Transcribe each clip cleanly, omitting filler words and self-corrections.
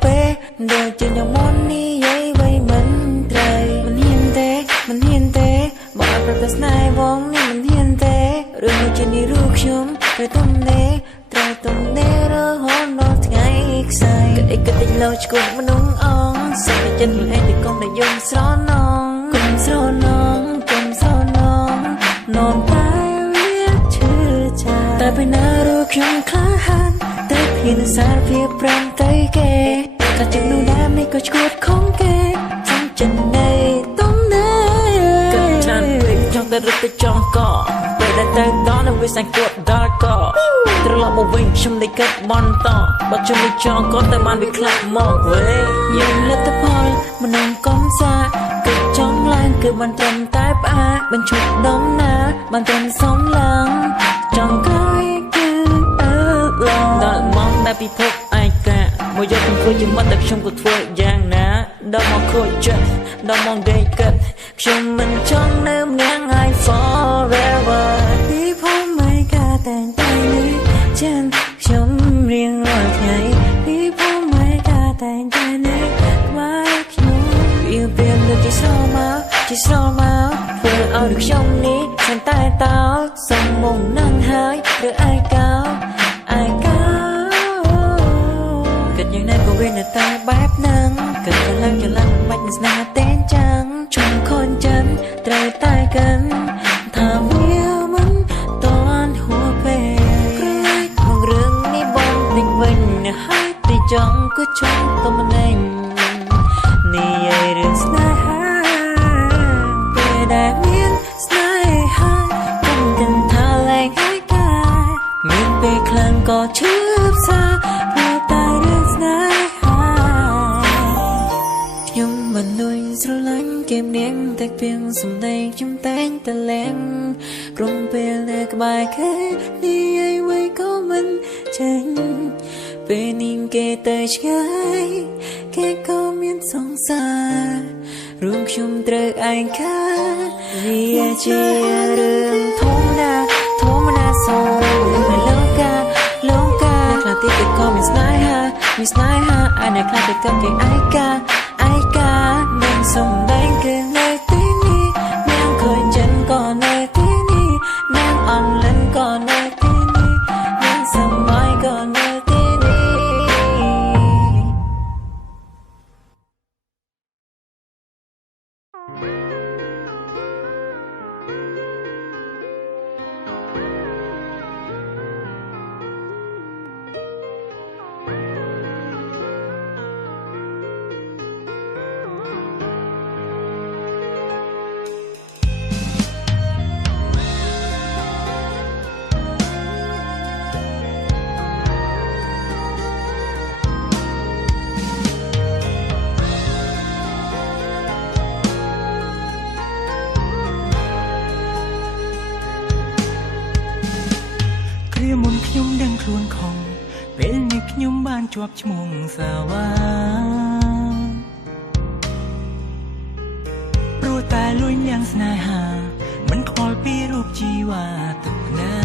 เป้เดินจนยังมอนนี่ยัยไว้มันไตรมันเฮียนเตบอกอัปรัสนายวงนี่มันเฮียนเตเรื่องจะนี่รูกชุ่มไตรต้มเนไตรต้มเนเรื่องหอนนอนไงอีกใส่ก็ไอ้ก็ติดเราจะกดมันนุ่งอ่องสักจะถึงไอ้ติดกองได้ยมสร้อนน้องกลมสร้อนน้องนอนตายเรียกชื่อชาแต่ไปน่ารู้คงคล้าหันแต่เพียงสารเพียบปรำไตเกก็จึงดูน้ำในก็ชกดของเกจังจันในต้องเนยก็ฉันไปจองแต่รึไปจองก่อไปได้แต่ตอนนั้นไปสั่งกดดอร์ก่อตลอดมาวิ่งชมได้เกิดบอลต่อบัดชมได้จองก่อนแต่มันไปคลับมองเว้ยยังเลือดตะพอลมันนั่งก้มซาเกิดจ้องลานเกิดมันเต็มใต้ปะบรรจุดมนามันเต็มสองหลังจองก้อยคือลองตอนมองได้พิภพไอกะมวยเป็นคุยยังมันแต่ชมก็ถ้วยอย่างนะดอกมองโคจรดอกมองได้เกิดชมมันจ้องเนิ่มแงงไอ forever ที่ผมไม่กล้าแต่งใจเลยฉันชมเรียงรอยไงที่ผมไม่กล้าแต่งใจเลยว่าฉันเปลี่ยนเลยที่สอมาเพื่อเอาดึกชมนี้ฉันใต้เต้าสมมงนั่งหายหรือไอเก้าเกิดอย่างนั้นก็เว้นตาแบบนั้นเกิดจะลังมันไม่เป็นสนาเต้นจังชมคนจันไตรใต้กันถ้าเวียมันตอนหัวเปย์มองเรื่องนี้บนติดเว้นให้ติดจังก็ชมตัวมันเองนี่ไอเรื่องสนาหาเปย์ได้เมียนสนาหากันทาแรงให้กายมีเปย์คลั่งก็เชื่อซาเพื่อตายเรื่องสนาหาខ្ញុំមិននួយស្រឡាញ់គេនាងតែเพียงសំដែងខ្ញុំតែងតែលែងក្រុមពេលនៅក្បែរគេនេះឲ្យໄວក៏មិនចេញពេលនាងគេទៅឆ្ងាយគេក៏មានសង្សាររួមខ្ញុំត្រូវឯងខាវាជារឿងធម្មតាសូមមិនលោកកាខ្លះទីគេក៏មានស្នេហាអានខ្លះគេក៏គេឯកានឹងសំដែងគឺនៅទីនេះនាងខូចចិនក៏នៅទីនេះនាងអន់លិនក៏នៅទីនេះនាងសម័យក៏នៅទីនេះមុនខ្ញុំដឹងខ្លួនខំពេលនេះខ្ញុំបានជាប់ឈ្មោះសាវ៉ាព្រោះតែលួចលៀងស្នេហាមិនខ្វល់ពីរូបជីវ៉ាទុកណា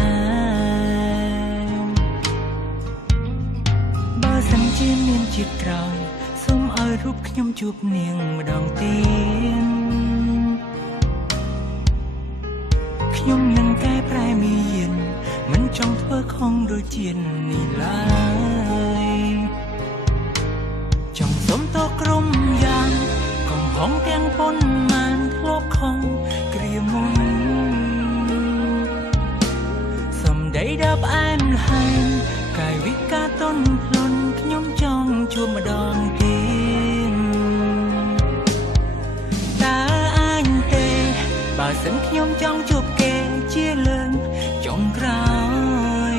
បើសិនជាមានជាតិក្រោយសូមឲ្យរូបខ្ញុំជួបនាងម្ដងទៀតខ្ញុំនឹងកែប្រែមានមិនចង់ធ្វើខុសដូចជានេះឡើយចង់សុំតក្រុមយ៉ាងកំហុងទាំងប៉ុន្មានធ្លាប់ខំគ្រាមុនសំដីដល់ផ្អែមល្ហែមកាយវិការទន់ភ្លន់ខ្ញុំចង់ជួបម្ដងទៀតតើអញទេបើសិនខ្ញុំចង់ជួបគេជាលើកចុងក្រោយ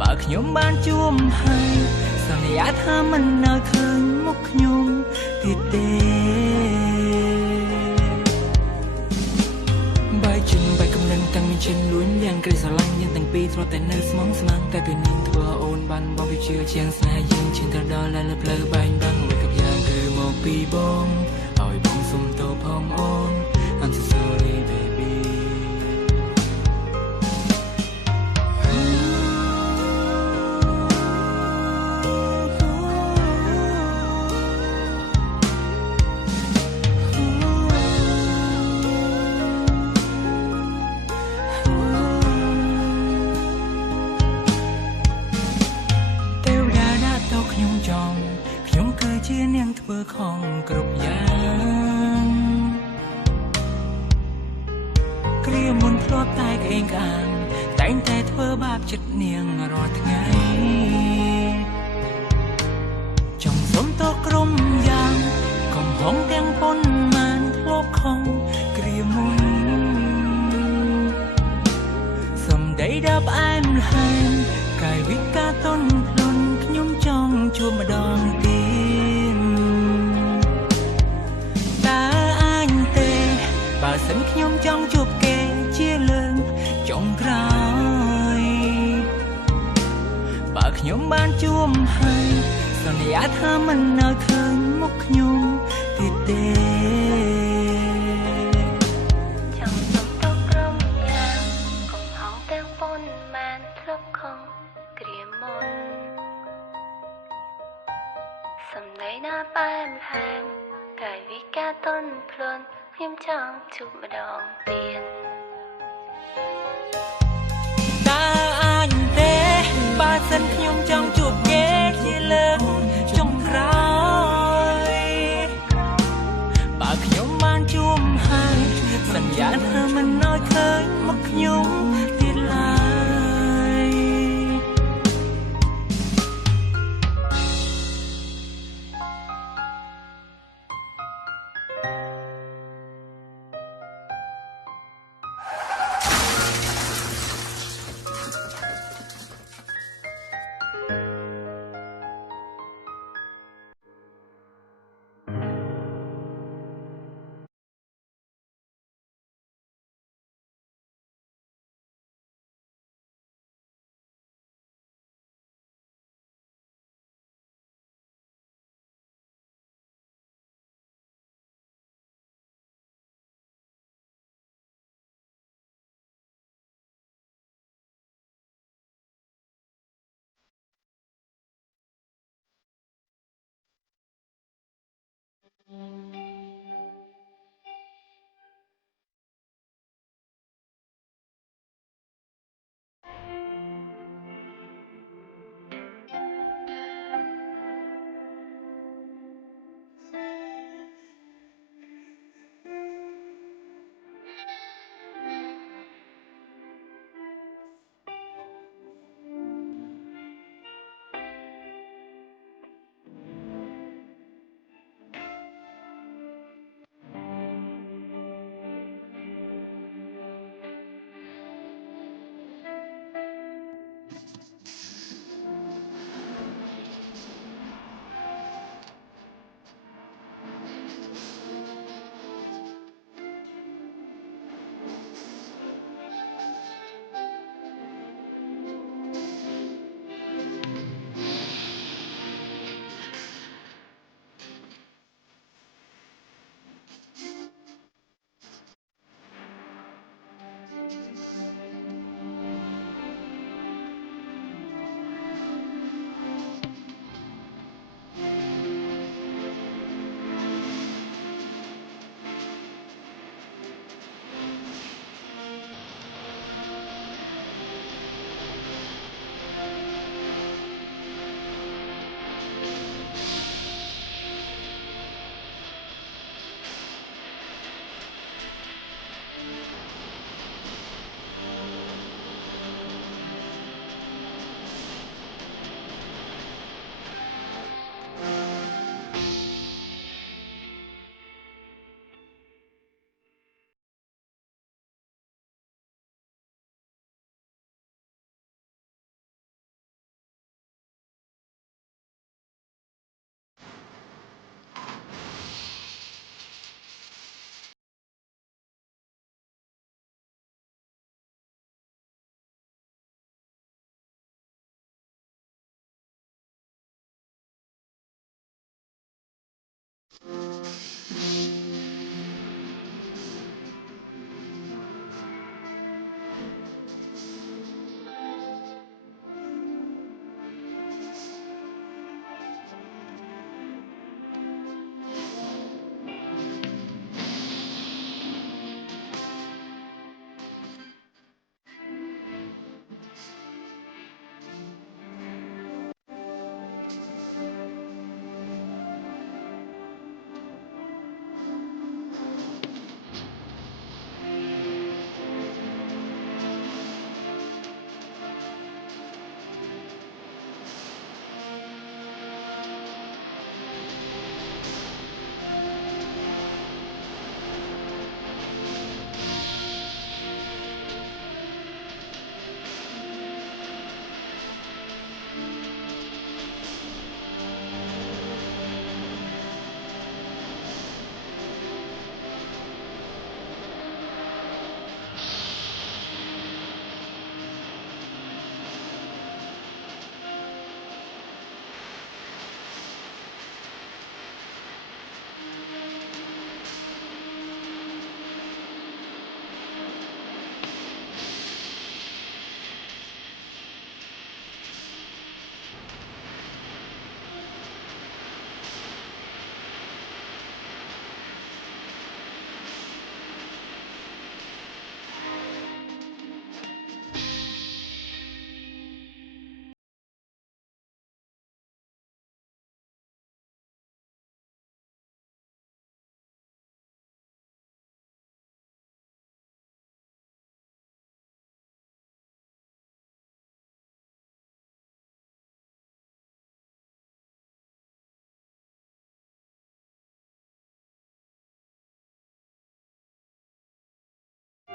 បើខ្ញុំបានជួបហើយសន្យាថាមិននៅឃើញមុខខ្ញុំទៀតទេបាយជិនបាយកំណឹងតាំងមានជិនលួញយ៉ាងក្រីស្រឡាញ់យើងទាំងពីរធ្លាប់តែនៅស្មងស្មាំតែពេលនាងធ្វើអូនបានបងវាជឿជាងស្នេហ៍យើងឈានទៅដល់លើផ្លូវបែងបាំងមួយគ្រប់យ៉ាងគឺមកពីបងឲ្យបងសុំទោសផងអូន I'm so sorry baby ចិត្តនាងរាល់ថ្ងៃចង់សុំទោសក្រុមយ៉ាងកំហុងទាំងប៉ុន្មានធ្លាប់ខំគ្រាមុនសំដីដ៏ផ្អែមល្ហែមកាយវិការទន់ភ្លន់ខ្ញុំចង់ជួបម្ដងទៀតតើអាចទេបើសិនខ្ញុំចង់ជួបគេជាលើកចុងក្រោយបើខ្ញុំបានជួបហើយសន្យាថាមិននៅឃើញមុខខ្ញុំទៀតទេចង់សុំទោសក្រុមយ៉ាងកំហុងទាំងប៉ុន្មានធ្លាប់ខំគ្រាមុនសំដីណាផ្អែមល្ហែមកាយវិការទន់ភ្លន់ខ្ញុំចង់ជួបម្ដងទៀតតើអាចទេបើសិនខ្ញុំចង់ជួបគេជាលើកចុងក្រោយបើខ្ញុំបានជួបហើយសន្យាថាមិនឲ្យឃើញមុខខ្ញុំទៀតឡើយ